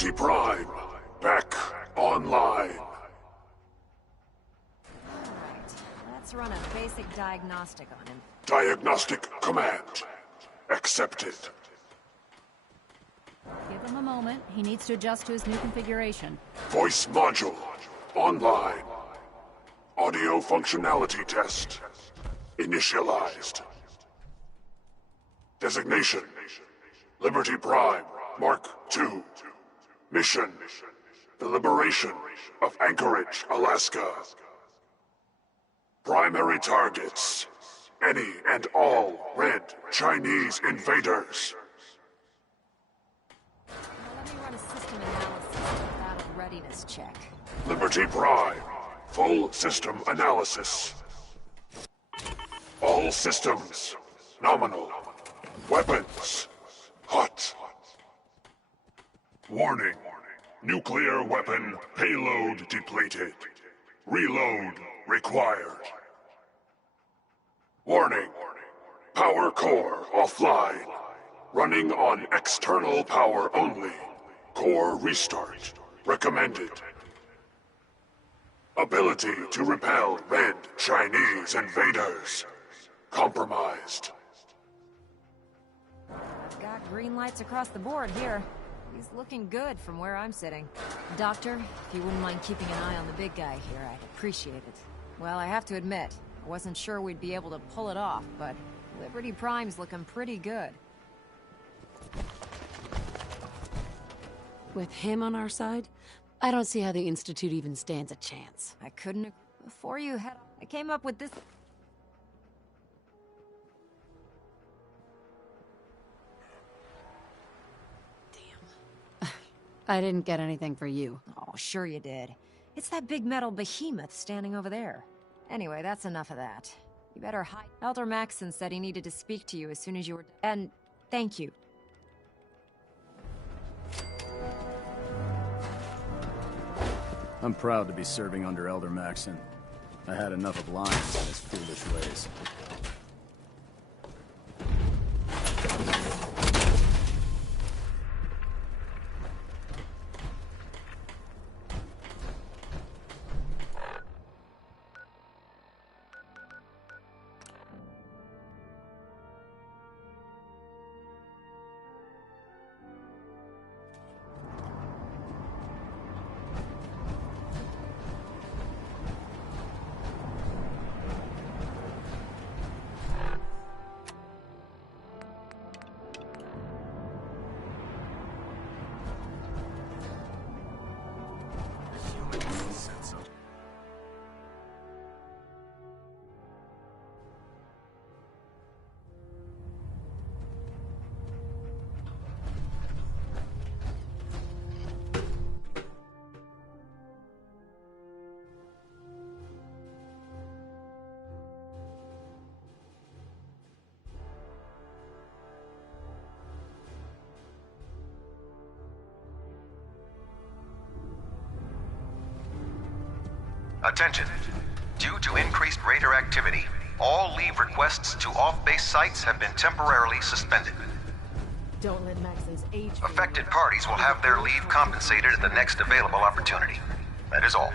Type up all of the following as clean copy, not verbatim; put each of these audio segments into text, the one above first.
Liberty Prime, back online. Alright, let's run a basic diagnostic on him. Diagnostic command accepted. Give him a moment. He needs to adjust to his new configuration. Voice module online. Audio functionality test initialized. Designation: Liberty Prime Mark II. Mission: the liberation of Anchorage, Alaska. Primary targets: any and all red Chinese invaders. Now let me run a system analysis without a readiness check. Liberty Prime, full system analysis. All systems nominal. Weapons hot. Warning. Nuclear weapon payload depleted. Reload required. Warning. Power core offline. Running on external power only. Core restart recommended. Ability to repel red Chinese invaders compromised. I've got green lights across the board here. He's looking good from where I'm sitting. Doctor, if you wouldn't mind keeping an eye on the big guy here, I'd appreciate it. Well, I have to admit, I wasn't sure we'd be able to pull it off, but Liberty Prime's looking pretty good. With him on our side, I don't see how the Institute even stands a chance. I couldn't... Before you had... I came up with this... I didn't get anything for you. Oh, sure you did. It's that big metal behemoth standing over there. Anyway, that's enough of that. You better hide. Elder Maxson said he needed to speak to you as soon as you were... And thank you. I'm proud to be serving under Elder Maxson. I had enough of Lyons and his foolish ways. Attention. Due to increased raider activity, all leave requests to off-base sites have been temporarily suspended. Don't let Maxson's age... Affected parties will have their leave compensated at the next available opportunity. That is all.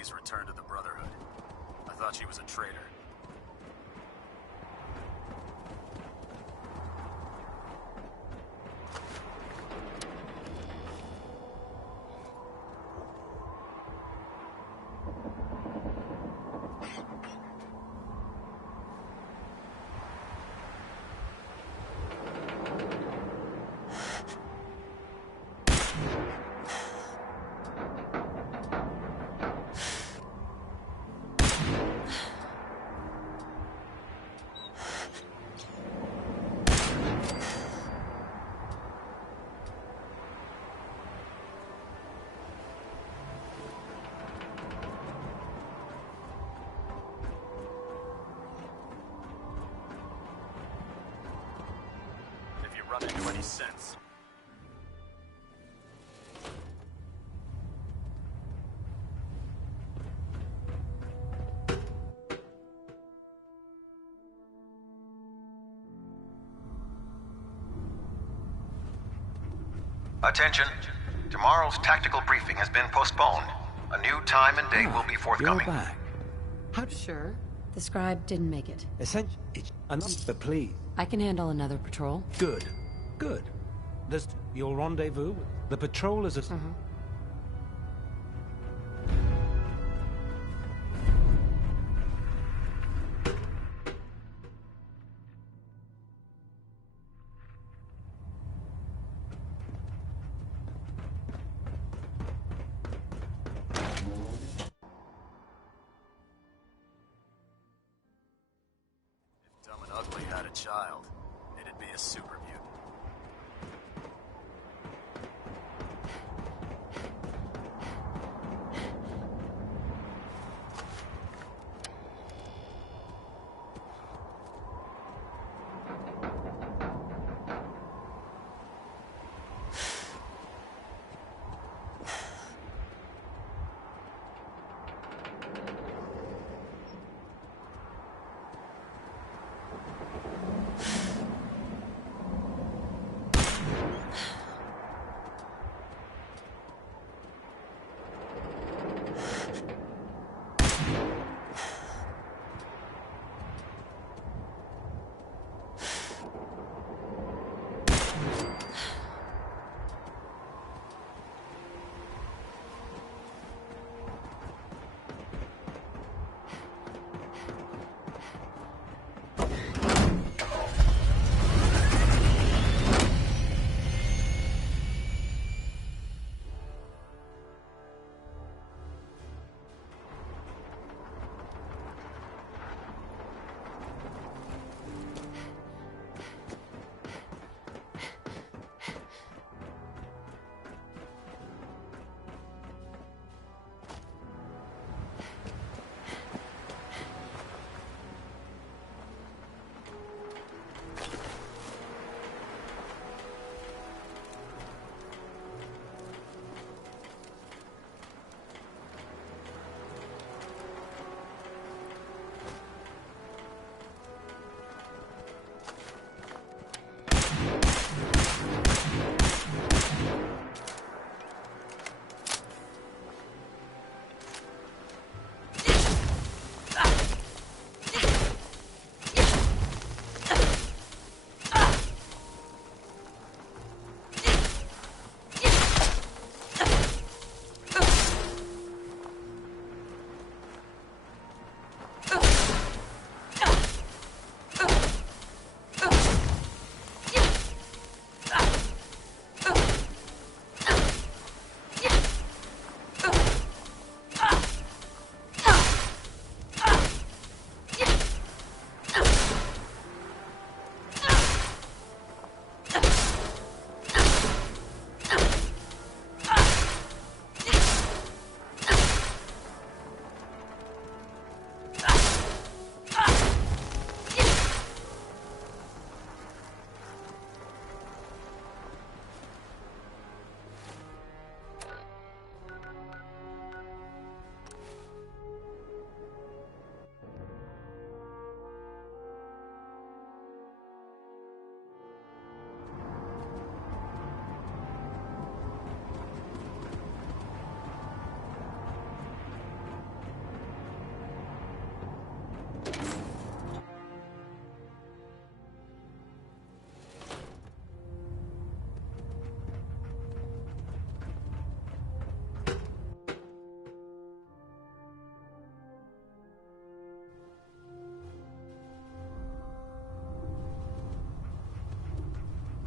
Lee's return to the Brotherhood. I thought she was a traitor. Run into any sense. Attention. Tomorrow's tactical briefing has been postponed. A new time and date will be forthcoming. You're back. How Sure. The scribe didn't make it. essentially it's enough, but please. I can handle another patrol. Good. Good. There's your rendezvous. The patrol is a. If Dumb and Ugly had a child, it'd be a super mutant.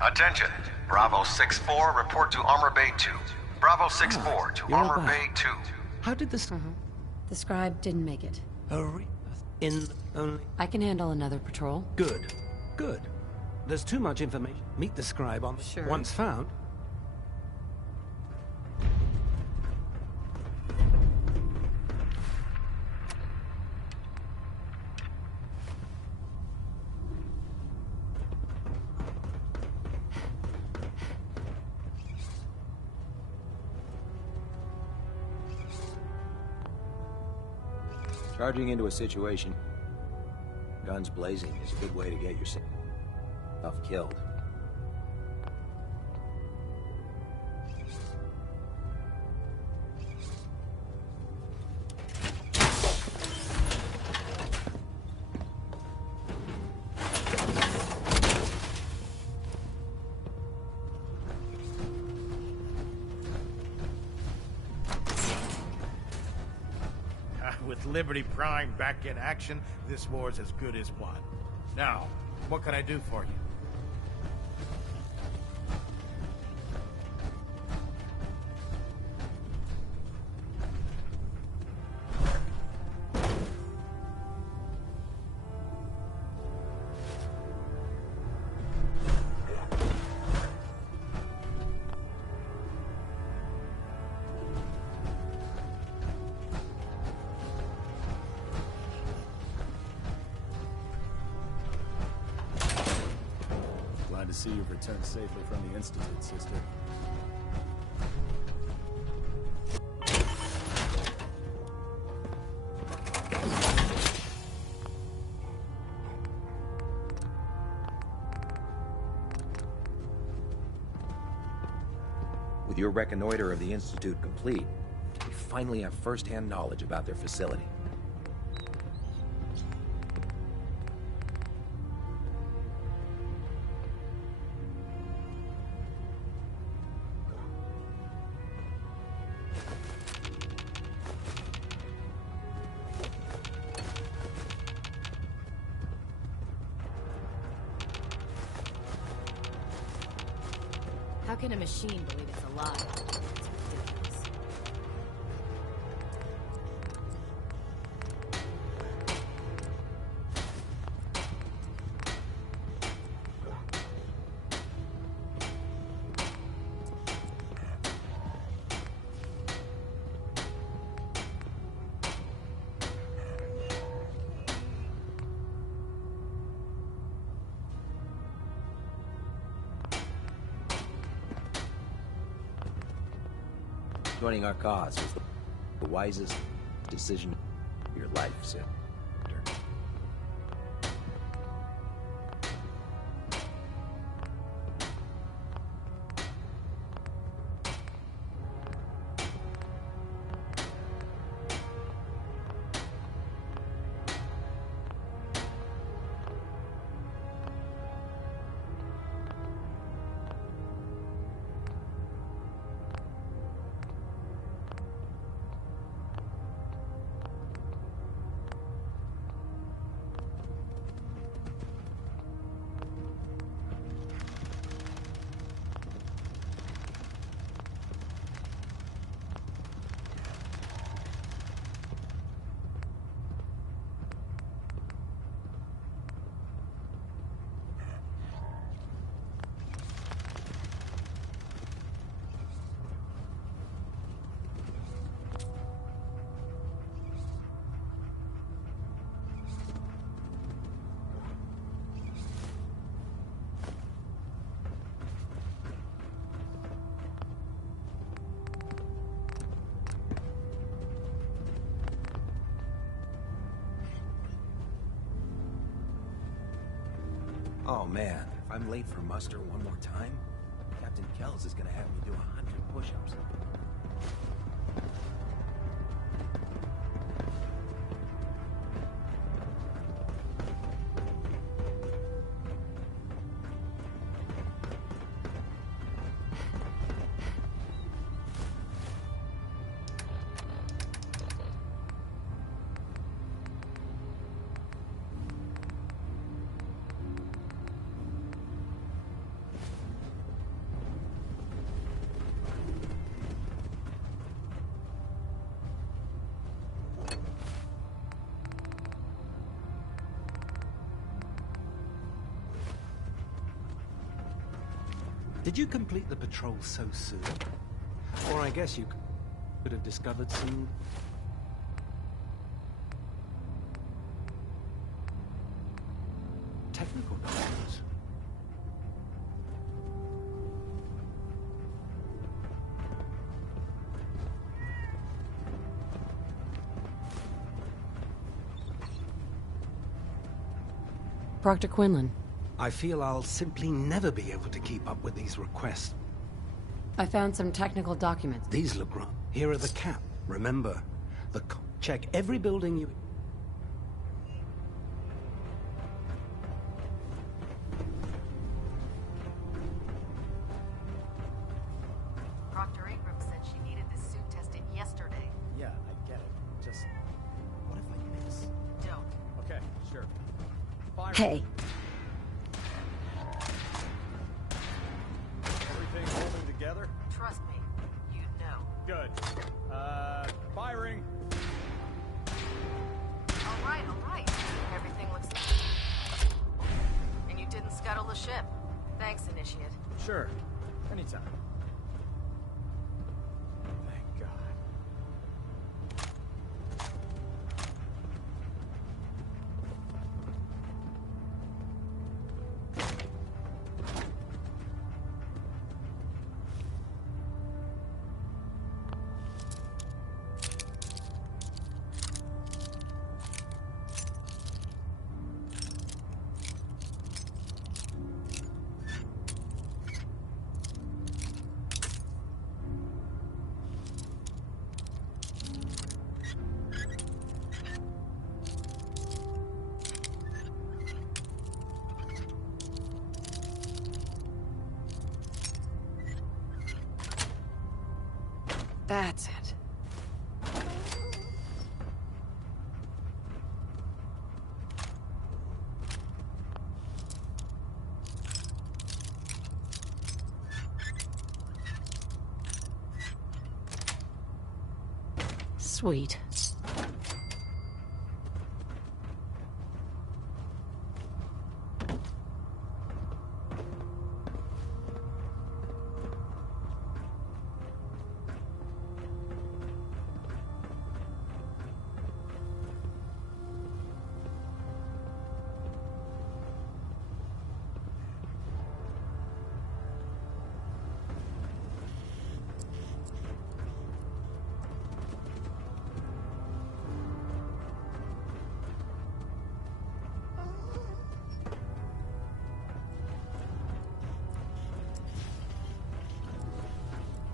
Attention. Bravo 6-4, report to Armor Bay 2. Bravo 6-4 to you're Armor back. Bay 2. How did this... The scribe didn't make it. Hurry. In only... I can handle another patrol. Good. Good. There's too much information. Meet the scribe on... Sure. Once found... Charging into a situation, guns blazing, is a good way to get yourself killed. With Liberty Prime back in action, this war's as good as won. Now, what can I do for you? Glad to see you've returned safely from the Institute, sister. With your reconnoiter of the Institute complete, we finally have first-hand knowledge about their facility. How can a machine believe it's alive? It's ridiculous. Joining our cause was the wisest decision of your life, Sid. Oh man, if I'm late for muster one more time, Captain Kells is gonna have me do 100 push-ups. Did you complete the patrol so soon? Or I guess you could have discovered some... technical documents. Proctor Quinlan. I feel I'll simply never be able to keep up with these requests. I found some technical documents. These look wrong. Here are the cap. Remember, check every building you... Proctor Ingram said she needed this suit tested yesterday. Yeah, I get it. Just... what if I miss? Don't. Okay, sure. Fire. Hey, Everything holding together? Trust me, you'd know. Good. Firing. All right. Everything looks... And you didn't scuttle the ship. Thanks, Initiate. Sure. Anytime. Thank God. that's it. Sweet.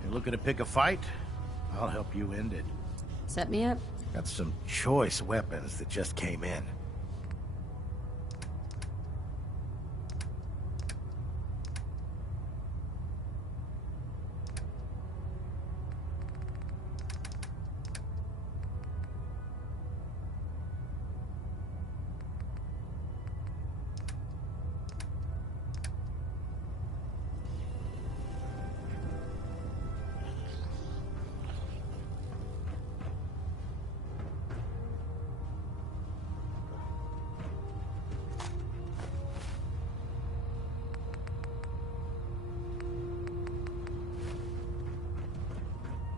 You looking to pick a fight? I'll help you end it. Set me up? Got some choice weapons that just came in.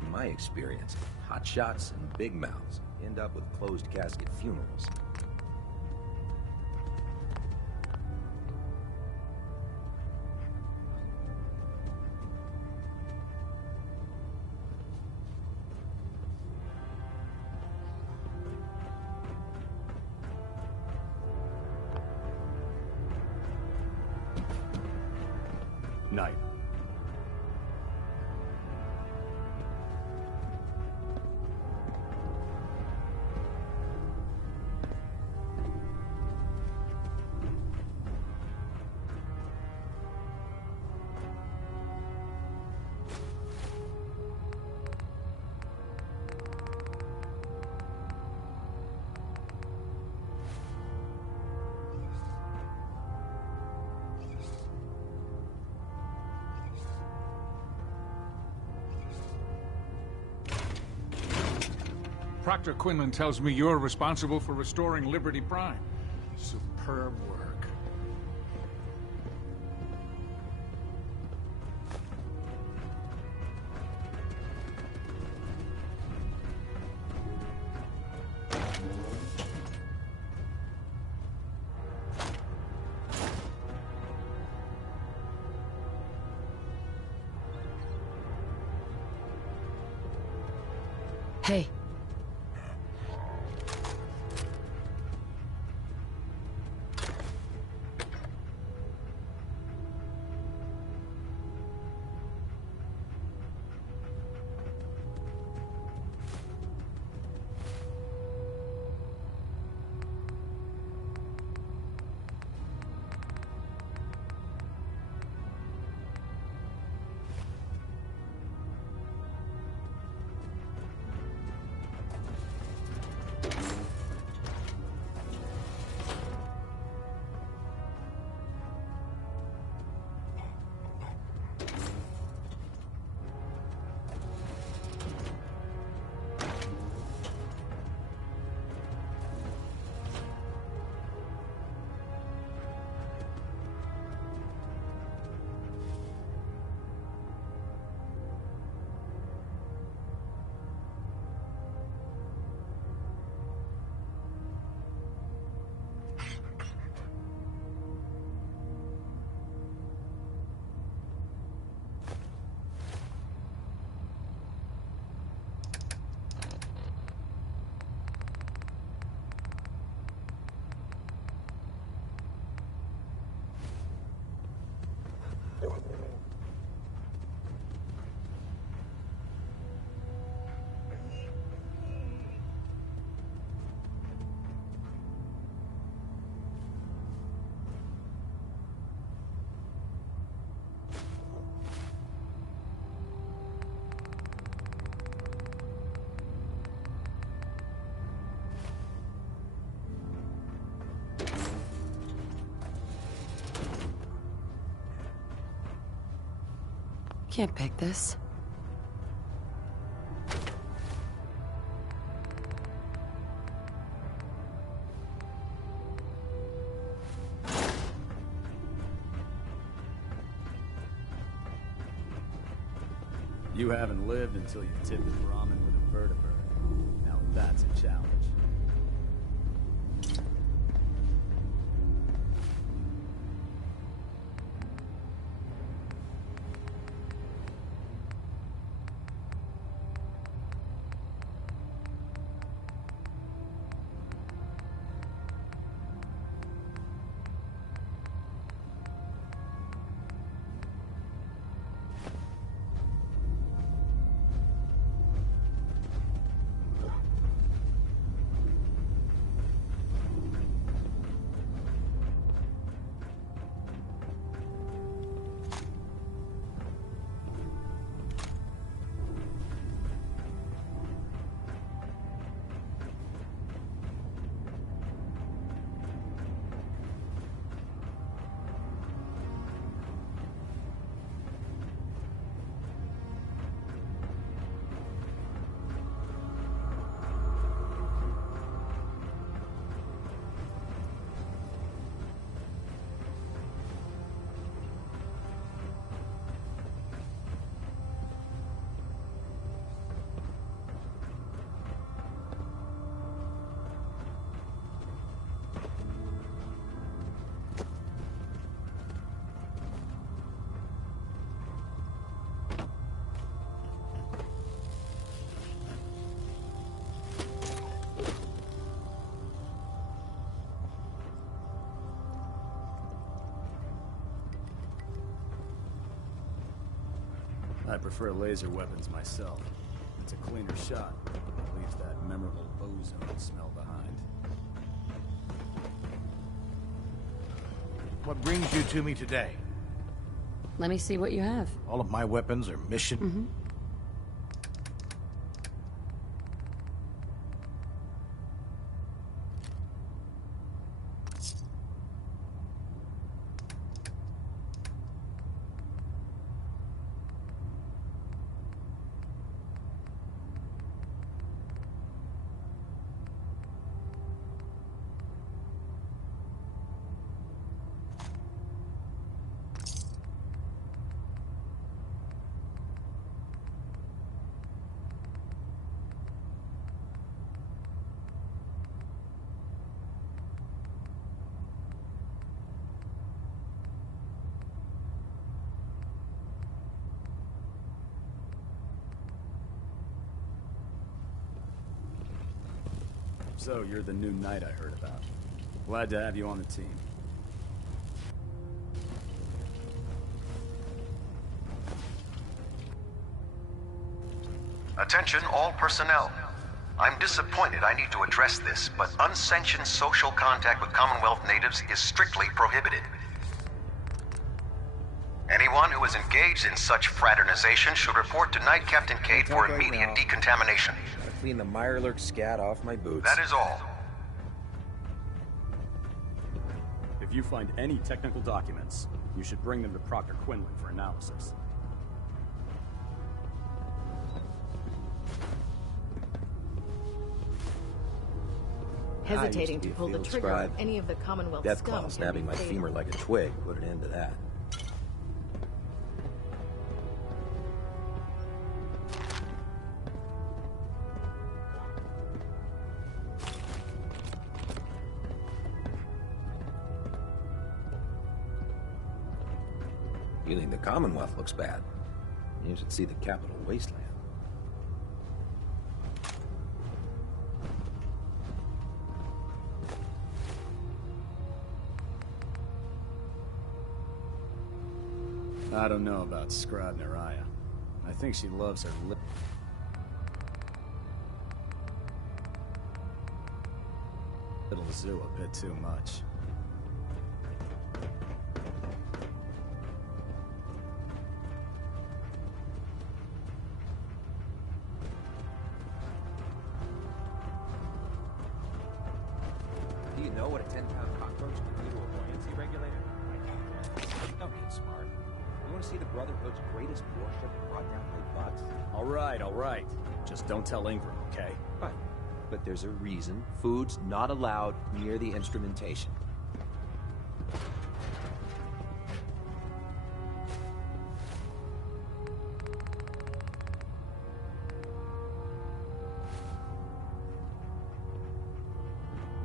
In my experience, hot shots and big mouths end up with closed casket funerals. Night. Proctor Quinlan tells me you're responsible for restoring Liberty Prime. Superb work. Hey. Can't pick this. You haven't lived until you've tipped the ramen with a vertebrate. Now that's a challenge. I prefer laser weapons myself. It's a cleaner shot. It leaves that memorable ozone smell behind. What brings you to me today? Let me see what you have. All of my weapons are mission. Mm-hmm. So, you're the new knight I heard about. Glad to have you on the team. Attention all personnel. I'm disappointed I need to address this, but unsanctioned social contact with Commonwealth natives is strictly prohibited. Anyone who is engaged in such fraternization should report to Knight Captain Cade for immediate decontamination. Gotta clean the Mirelurk scat off my boots. That is all. If you find any technical documents, you should bring them to Proctor Quinlan for analysis. Hesitating to pull the trigger on any of the Commonwealth Deathclaw snapping my femur like a twig put an end to that. You think the Commonwealth looks bad? You should see the capital wasteland. I don't know about Scribe Naraya. I think she loves her little zoo a bit too much. Do you know what a 10-pound cockroach can do to a buoyancy regulator? Don't get smart. You want to see the Brotherhood's greatest warship brought down by bugs? All right. Just don't tell Ingram, okay? Fine. But there's a reason food's not allowed near the instrumentation.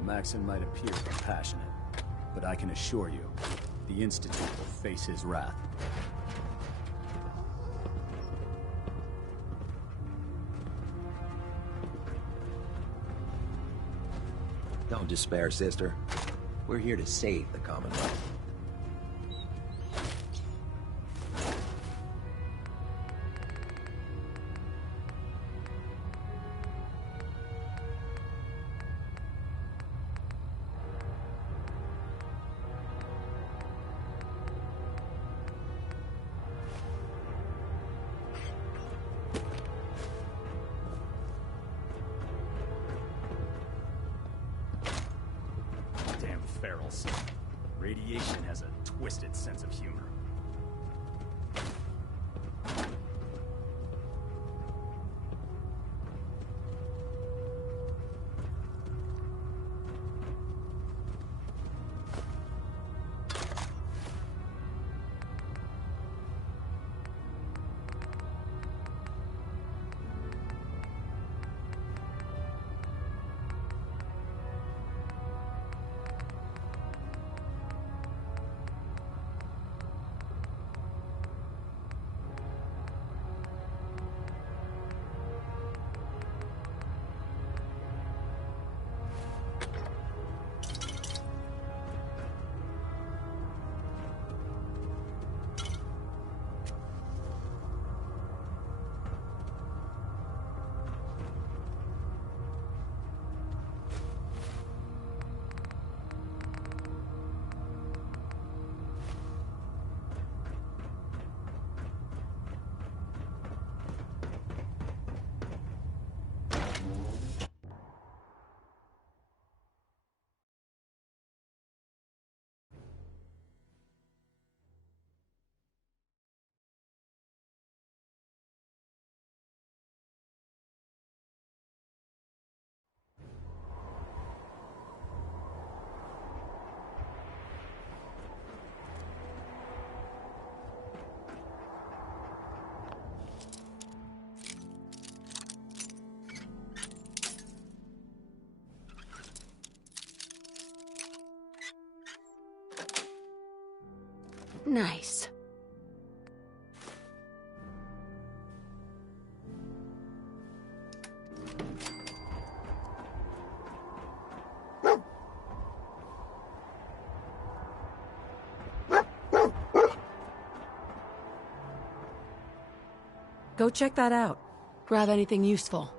Maxon might appear compassionate, but I can assure you, the Institute will face his wrath. Don't despair, sister. We're here to save the Commonwealth. Damn ferals. Radiation has a twisted sense of humor. Nice. Go check that out. Grab anything useful.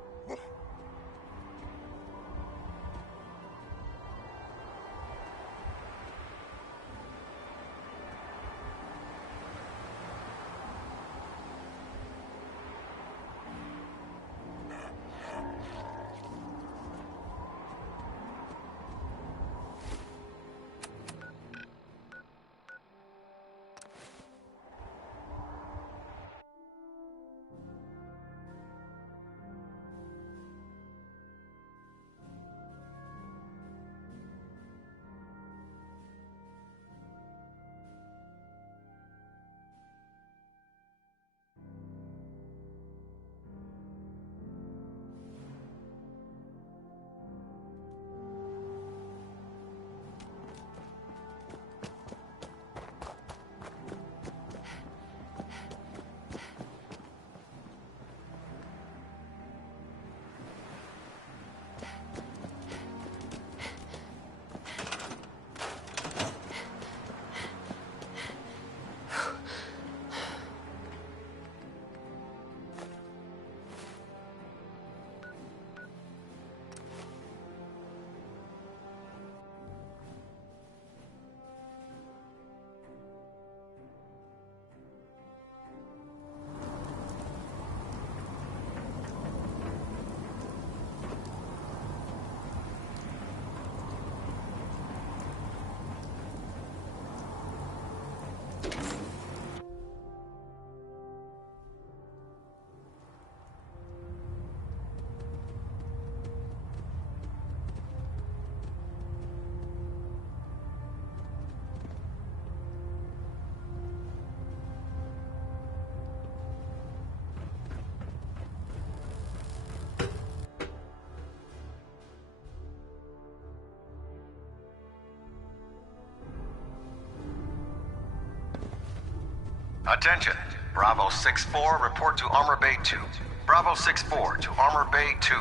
Attention. Bravo 6-4, report to Armor Bay 2. Bravo 6-4 to Armor Bay 2.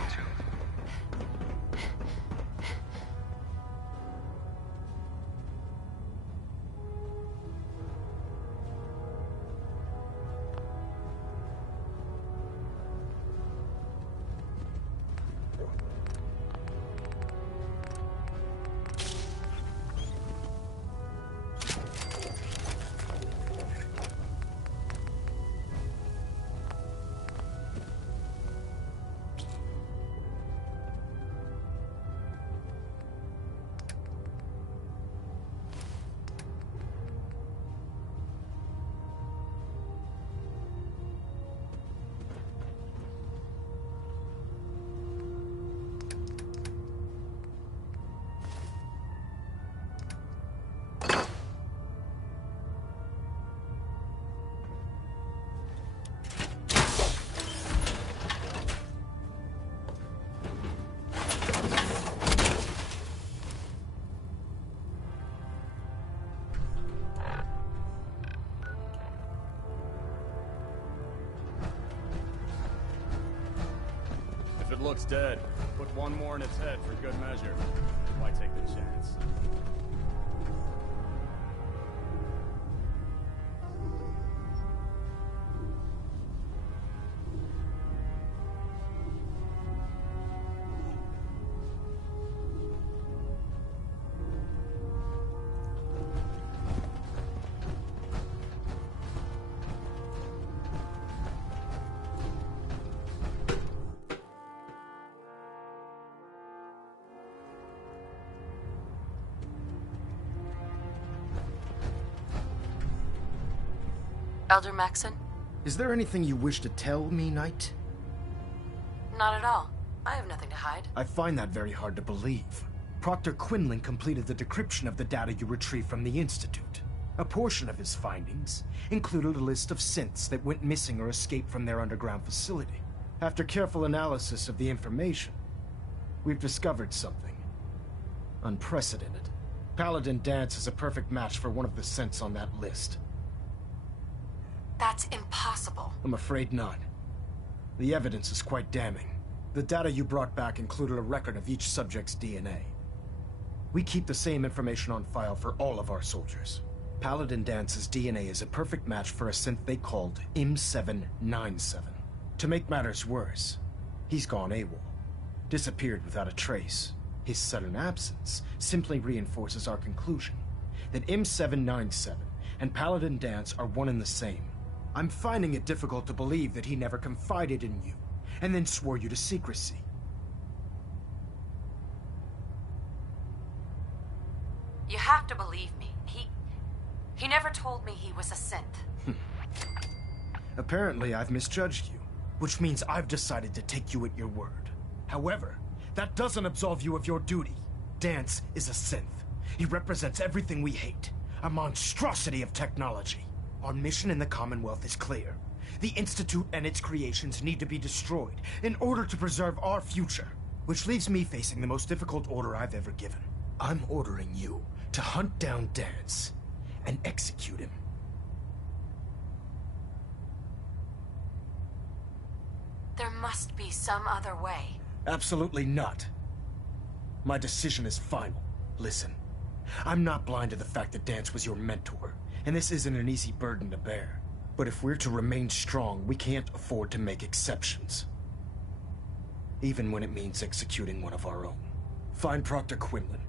If it looks dead, put one more in its head for good measure. Why take the chance? Elder Maxon? Is there anything you wish to tell me, Knight? Not at all. I have nothing to hide. I find that very hard to believe. Proctor Quinlan completed the decryption of the data you retrieved from the Institute. A portion of his findings included a list of synths that went missing or escaped from their underground facility. After careful analysis of the information, we've discovered something unprecedented. Paladin Danse is a perfect match for one of the synths on that list. That's impossible. I'm afraid not. The evidence is quite damning. The data you brought back included a record of each subject's DNA. We keep the same information on file for all of our soldiers. Paladin Dance's DNA is a perfect match for a synth they called M797. To make matters worse, he's gone AWOL. Disappeared without a trace. His sudden absence simply reinforces our conclusion that M797 and Paladin Danse are one and the same. I'm finding it difficult to believe that he never confided in you, and then swore you to secrecy. You have to believe me. He never told me he was a synth. Apparently, I've misjudged you, which means I've decided to take you at your word. However, that doesn't absolve you of your duty. Danse is a synth. He represents everything we hate, a monstrosity of technology. Our mission in the Commonwealth is clear. The Institute and its creations need to be destroyed in order to preserve our future, which leaves me facing the most difficult order I've ever given. I'm ordering you to hunt down Danse and execute him. There must be some other way. Absolutely not. My decision is final. Listen, I'm not blind to the fact that Danse was your mentor, and this isn't an easy burden to bear. But if we're to remain strong, we can't afford to make exceptions. Even when it means executing one of our own. Find Proctor Quinlan.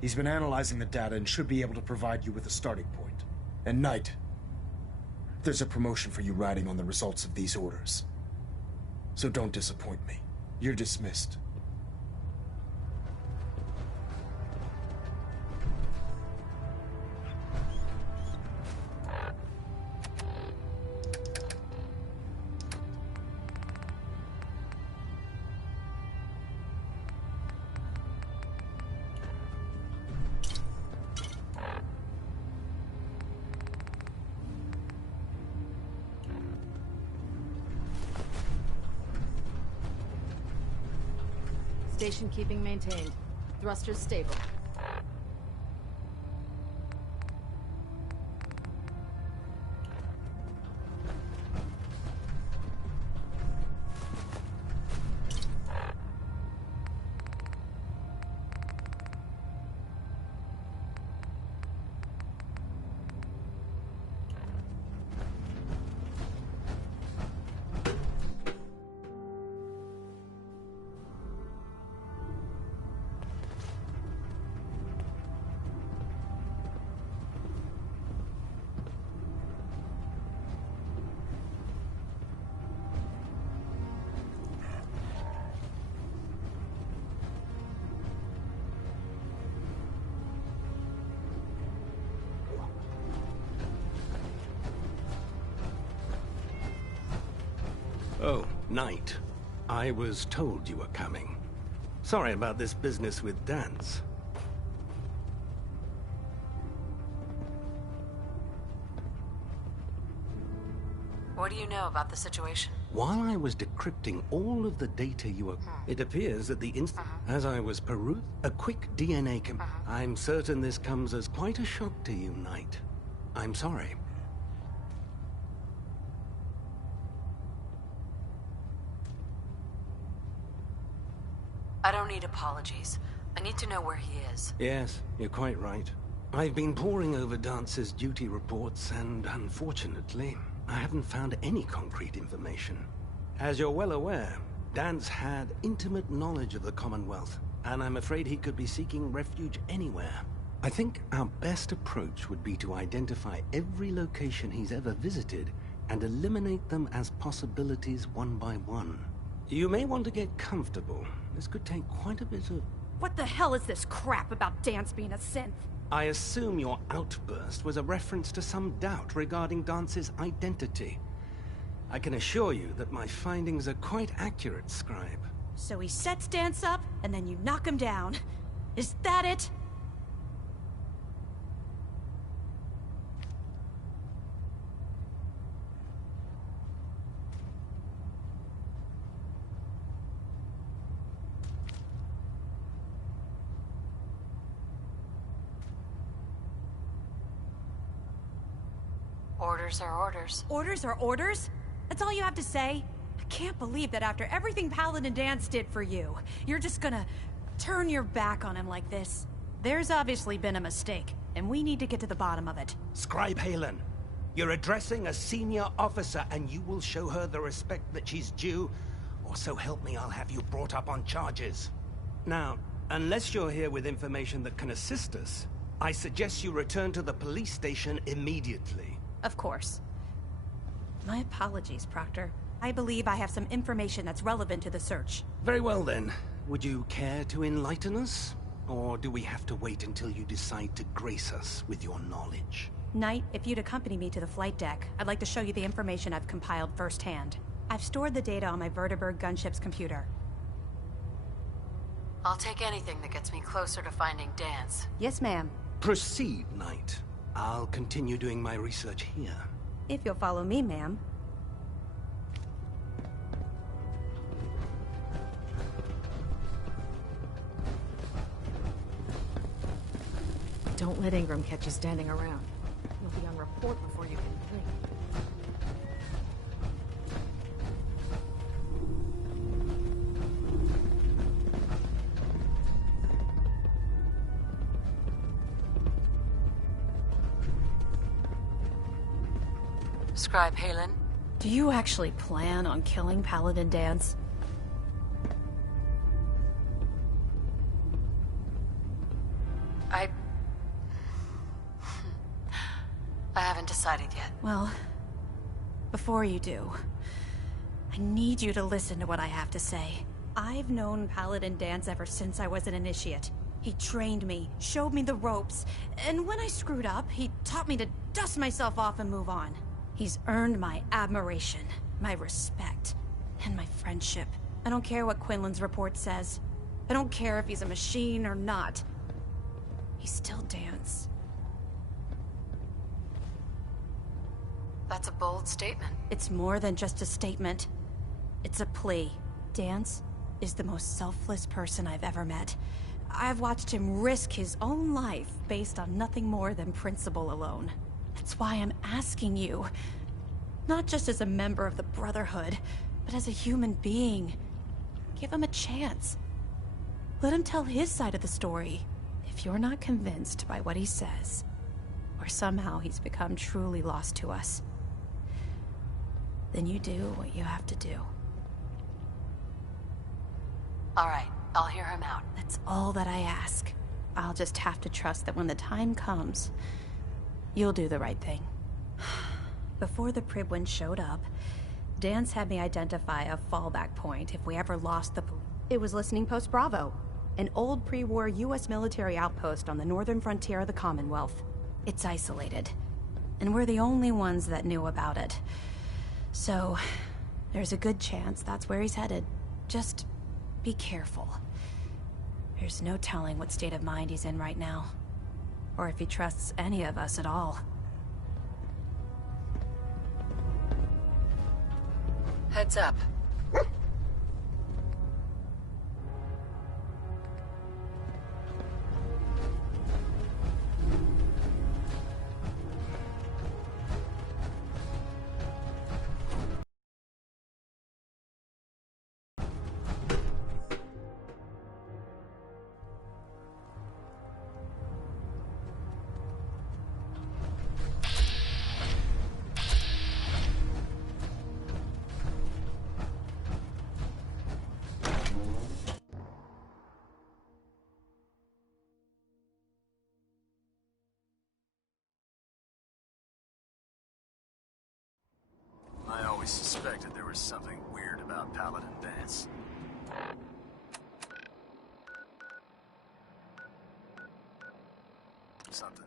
He's been analyzing the data and should be able to provide you with a starting point. And Knight, there's a promotion for you riding on the results of these orders. So don't disappoint me. You're dismissed. Station keeping maintained. Thrusters stable. Oh, Knight. I was told you were coming. Sorry about this business with Danse. What do you know about the situation? While I was decrypting all of the data you were... It appears that the As I was perusing... A quick DNA I'm certain this comes as quite a shock to you, Knight. I'm sorry. I don't need apologies. I need to know where he is. Yes, you're quite right. I've been poring over Dance's duty reports, and unfortunately, I haven't found any concrete information. As you're well aware, Danse had intimate knowledge of the Commonwealth, and I'm afraid he could be seeking refuge anywhere. I think our best approach would be to identify every location he's ever visited and eliminate them as possibilities one by one. You may want to get comfortable. This could take quite a bit of... What the hell is this crap about Danse being a synth? I assume your outburst was a reference to some doubt regarding Dance's identity. I can assure you that my findings are quite accurate, Scribe. So he sets Danse up, and then you knock him down. Is that it? Orders are orders. Orders are orders? That's all you have to say? I can't believe that after everything Paladin Danse did for you, you're just gonna turn your back on him like this. There's obviously been a mistake, and we need to get to the bottom of it. Scribe Halen, You're addressing a senior officer, and you will show her the respect that she's due, or so help me, I'll have you brought up on charges. Now, unless you're here with information that can assist us, I suggest you return to the police station immediately. Of course. My apologies, Proctor. I believe I have some information that's relevant to the search. Very well then. Would you care to enlighten us? Or do we have to wait until you decide to grace us with your knowledge? Knight, if you'd accompany me to the flight deck, I'd like to show you the information I've compiled firsthand. I've stored the data on my Vertibird gunship's computer. I'll take anything that gets me closer to finding Dance. Yes, ma'am. Proceed, Knight. I'll continue doing my research here. If you'll follow me, ma'am. Don't let Ingram catch you standing around. You'll be on report before you can blink. Scribe Halen? Do you actually plan on killing Paladin Dance? I haven't decided yet. Well, before you do, I need you to listen to what I have to say. I've known Paladin Dance ever since I was an initiate. He trained me, showed me the ropes, and when I screwed up, he taught me to dust myself off and move on. He's earned my admiration, my respect, and my friendship. I don't care what Quinlan's report says. I don't care if he's a machine or not. He's still Dance. That's a bold statement. It's more than just a statement. It's a plea. Dance is the most selfless person I've ever met. I've watched him risk his own life based on nothing more than principle alone. That's why I'm asking you. Not just as a member of the Brotherhood, but as a human being. Give him a chance. Let him tell his side of the story. If you're not convinced by what he says, or somehow he's become truly lost to us, then you do what you have to do. All right, I'll hear him out. That's all that I ask. I'll just have to trust that when the time comes, you'll do the right thing. Before the Pribwin showed up, Dance had me identify a fallback point if we ever lost the... It was Listening Post Bravo, an old pre-war US military outpost on the northern frontier of the Commonwealth. It's isolated, and we're the only ones that knew about it. So, there's a good chance that's where he's headed. Just be careful. There's no telling what state of mind he's in right now, or if he trusts any of us at all. Heads up. I always suspected there was something weird about Paladin Dance. Something.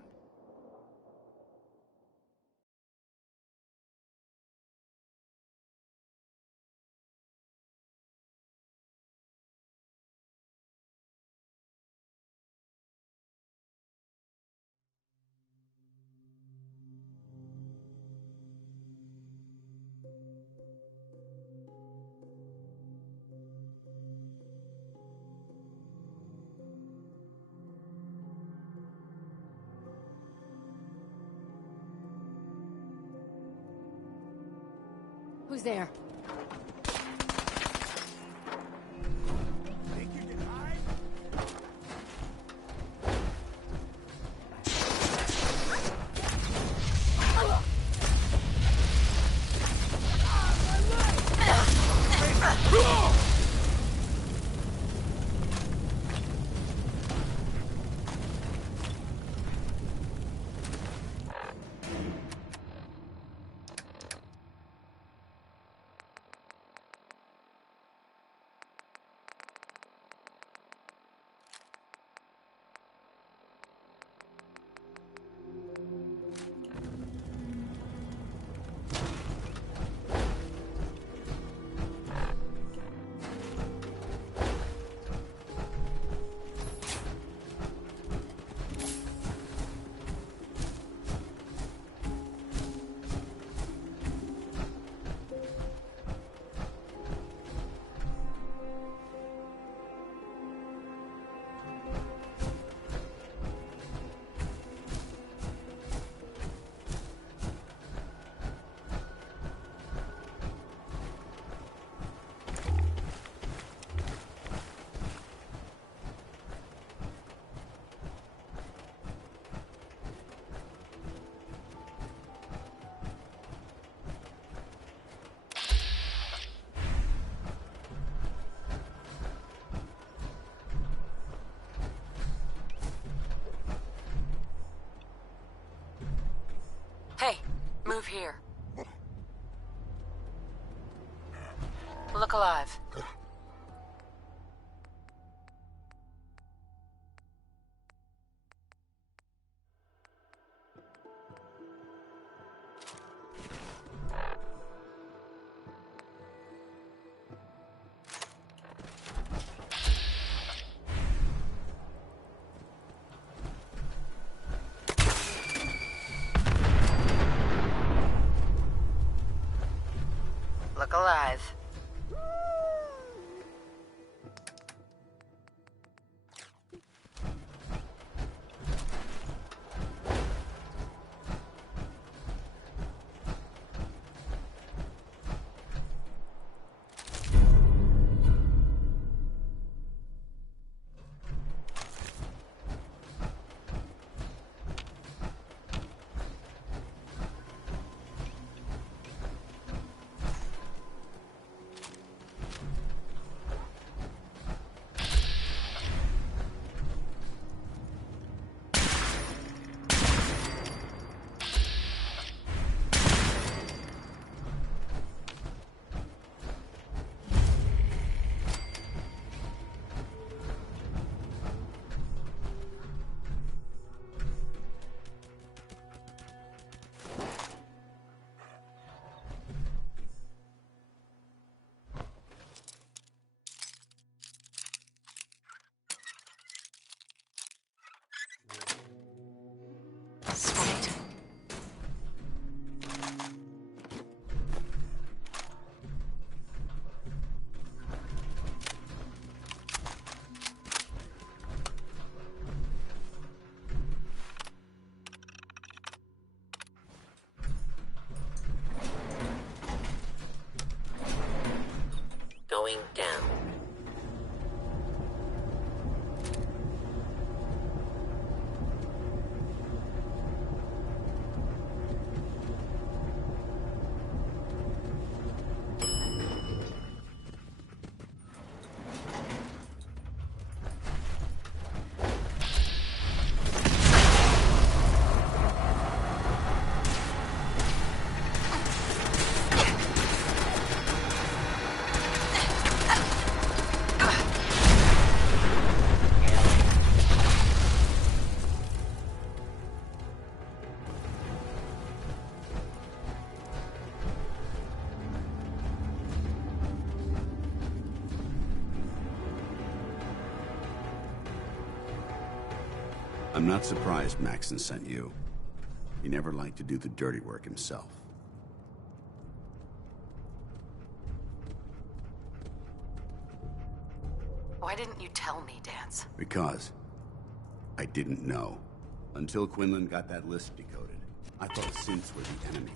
Who's there? Move here. Look alive. Look alive. Sweet. Going down. I'm not surprised Maxon sent you. He never liked to do the dirty work himself. Why didn't you tell me, Dance? Because I didn't know. Until Quinlan got that list decoded. I thought synths were the enemy.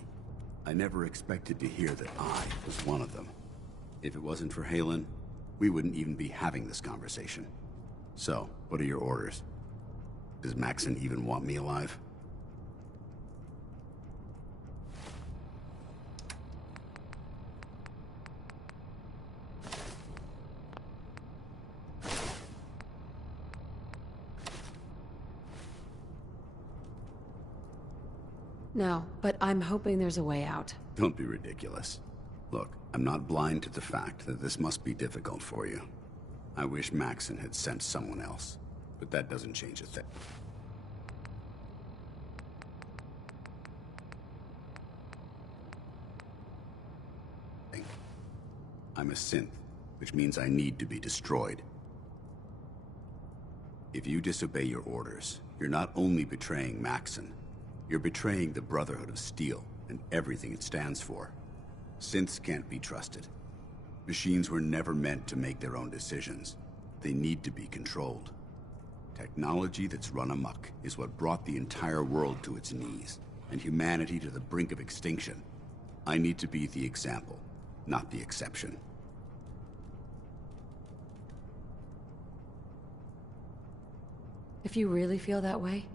I never expected to hear that I was one of them. If it wasn't for Halen, we wouldn't even be having this conversation. So, what are your orders? Does Maxon even want me alive? No, but I'm hoping there's a way out. Don't be ridiculous. Look, I'm not blind to the fact that this must be difficult for you. I wish Maxon had sent someone else, but that doesn't change a thing. I'm a synth, which means I need to be destroyed. If you disobey your orders, you're not only betraying Maxon, you're betraying the Brotherhood of Steel and everything it stands for. Synths can't be trusted. Machines were never meant to make their own decisions. They need to be controlled. Technology that's run amok is what brought the entire world to its knees, and humanity to the brink of extinction. I need to be the example, not the exception. If you really feel that way,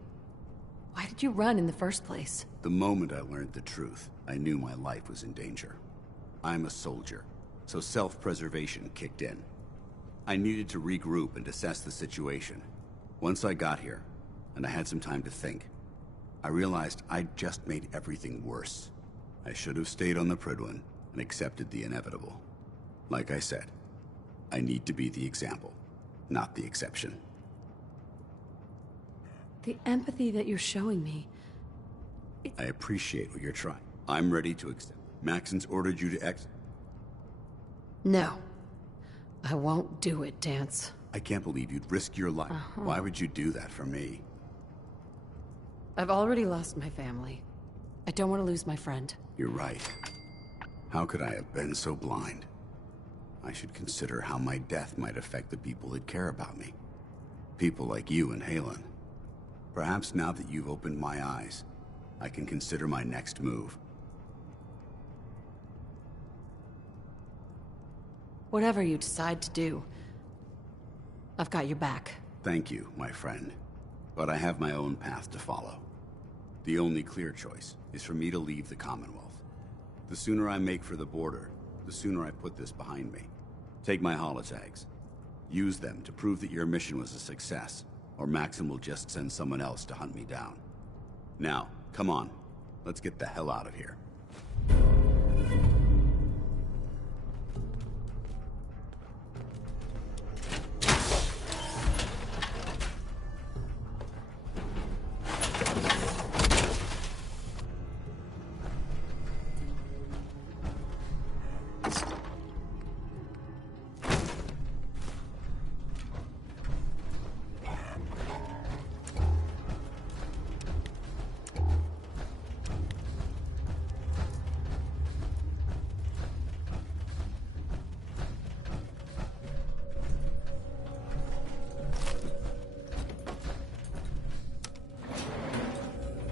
why did you run in the first place? The moment I learned the truth, I knew my life was in danger. I'm a soldier, so self-preservation kicked in. I needed to regroup and assess the situation. Once I got here, and I had some time to think, I realized I'd just made everything worse. I should have stayed on the Prydwen and accepted the inevitable. Like I said, I need to be the example, not the exception. The empathy that you're showing me... I appreciate what you're trying. I'm ready to accept. Maxon's ordered you to exit. No. I won't do it, Dance. I can't believe you'd risk your life. Why would you do that for me? I've already lost my family. I don't want to lose my friend. You're right. How could I have been so blind? I should consider how my death might affect the people that care about me. People like you and Halen. Perhaps now that you've opened my eyes, I can consider my next move. Whatever you decide to do, I've got your back. Thank you, my friend. But I have my own path to follow. The only clear choice is for me to leave the Commonwealth. The sooner I make for the border, the sooner I put this behind me. Take my holotags. Use them to prove that your mission was a success, or Maxim will just send someone else to hunt me down. Now, come on. Let's get the hell out of here.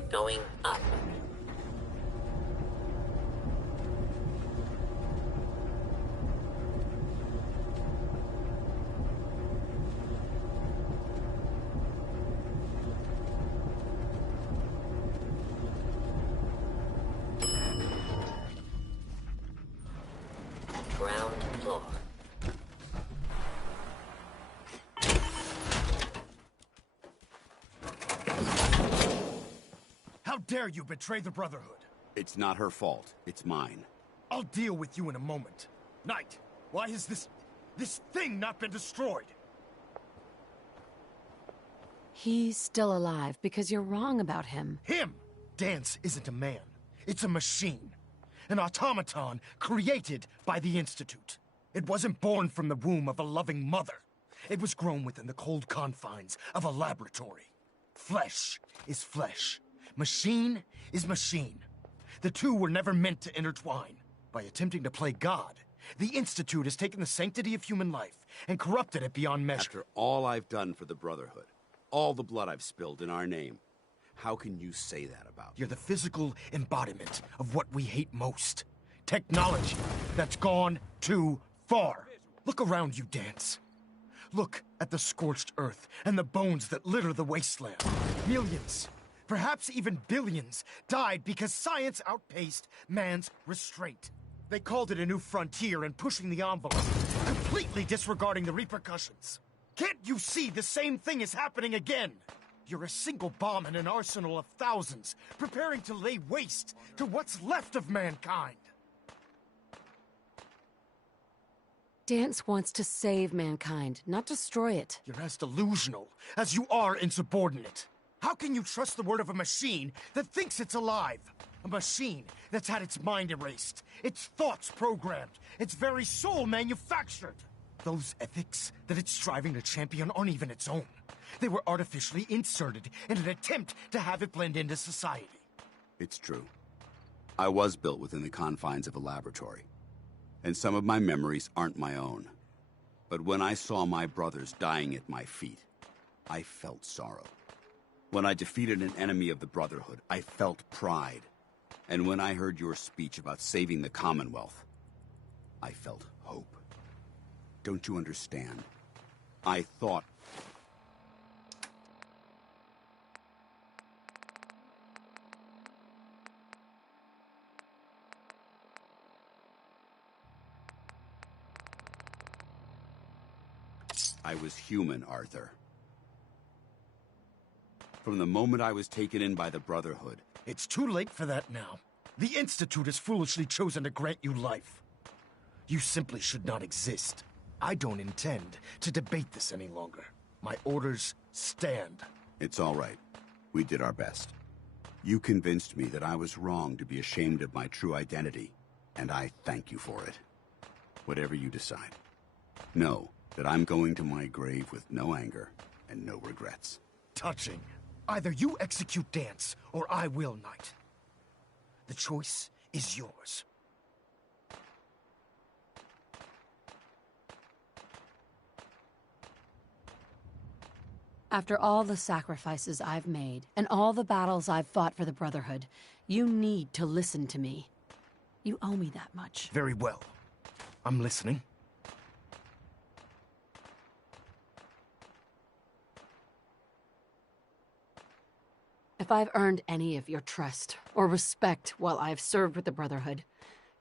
Going up. Ground floor. How dare you betray the Brotherhood? It's not her fault. It's mine. I'll deal with you in a moment. Knight, why has this thing not been destroyed? He's still alive because you're wrong about him. Him! Dance isn't a man. It's a machine. An automaton created by the Institute. It wasn't born from the womb of a loving mother. It was grown within the cold confines of a laboratory. Flesh is flesh. Machine is machine. The two were never meant to intertwine. By attempting to play God, the Institute has taken the sanctity of human life and corrupted it beyond measure. After all I've done for the Brotherhood, all the blood I've spilled in our name, how can you say that about me? You're the physical embodiment of what we hate most. Technology that's gone too far. Look around you, Dance. Look at the scorched earth and the bones that litter the wasteland. Millions, perhaps even billions, died because science outpaced man's restraint. They called it a new frontier and pushing the envelope, completely disregarding the repercussions. Can't you see the same thing is happening again? You're a single bomb in an arsenal of thousands, preparing to lay waste to what's left of mankind. Dance wants to save mankind, not destroy it. You're as delusional as you are insubordinate. How can you trust the word of a machine that thinks it's alive? A machine that's had its mind erased, its thoughts programmed, its very soul manufactured. Those ethics that it's striving to champion aren't even its own. They were artificially inserted in an attempt to have it blend into society. It's true. I was built within the confines of a laboratory, and some of my memories aren't my own. But when I saw my brothers dying at my feet, I felt sorrow. When I defeated an enemy of the Brotherhood, I felt pride. And when I heard your speech about saving the Commonwealth, I felt hope. Don't you understand? I thought... I was human, Arthur. From the moment I was taken in by the Brotherhood. It's too late for that now. The Institute has foolishly chosen to grant you life. You simply should not exist. I don't intend to debate this any longer. My orders stand. It's all right. We did our best. You convinced me that I was wrong to be ashamed of my true identity, and I thank you for it. Whatever you decide. Know that I'm going to my grave with no anger and no regrets. Touching. Either you execute Dance, or I will, Knight. The choice is yours. After all the sacrifices I've made, and all the battles I've fought for the Brotherhood, you need to listen to me. You owe me that much. Very well. I'm listening. If I've earned any of your trust or respect while I've served with the Brotherhood,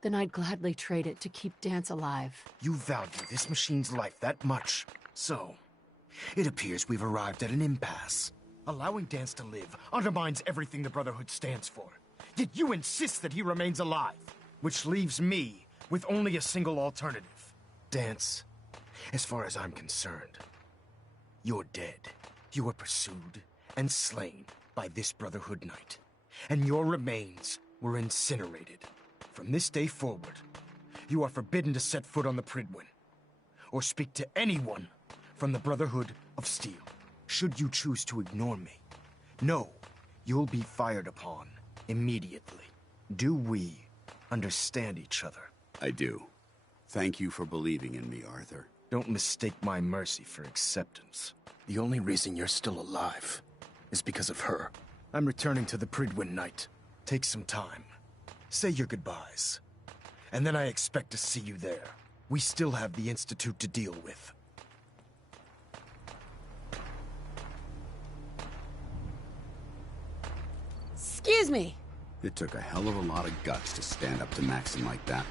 then I'd gladly trade it to keep Dance alive. You value this machine's life that much, so it appears we've arrived at an impasse. Allowing Dance to live undermines everything the Brotherhood stands for. Yet you insist that he remains alive, which leaves me with only a single alternative. Dance, as far as I'm concerned, you're dead. You were pursued and slain by this Brotherhood Knight, and your remains were incinerated. From this day forward, you are forbidden to set foot on the Pridwin, or speak to anyone from the Brotherhood of Steel. Should you choose to ignore me, know you'll be fired upon immediately. Do we understand each other? I do. Thank you for believing in me, Arthur. Don't mistake my mercy for acceptance. The only reason you're still alive is because of her. I'm returning to the Pridwin Knight. Take some time. Say your goodbyes. And then I expect to see you there. We still have the Institute to deal with. Excuse me! It took a hell of a lot of guts to stand up to Maxon like that.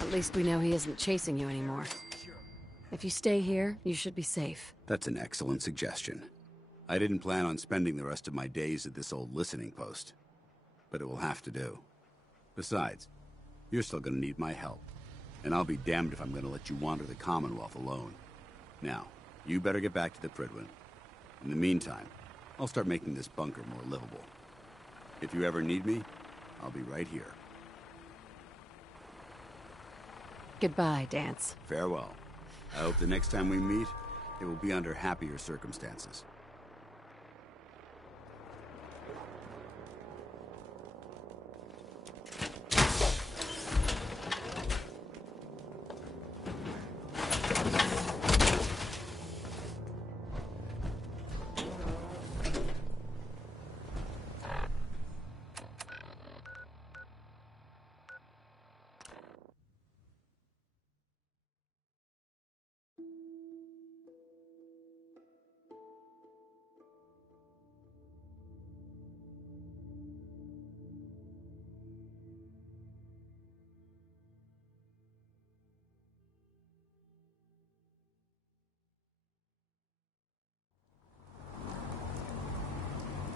At least we know he isn't chasing you anymore. If you stay here, you should be safe. That's an excellent suggestion. I didn't plan on spending the rest of my days at this old listening post, but it will have to do. Besides, you're still gonna need my help, and I'll be damned if I'm gonna let you wander the Commonwealth alone. Now, you better get back to the Pridwin. In the meantime, I'll start making this bunker more livable. If you ever need me, I'll be right here. Goodbye, Dance. Farewell. I hope the next time we meet, it will be under happier circumstances.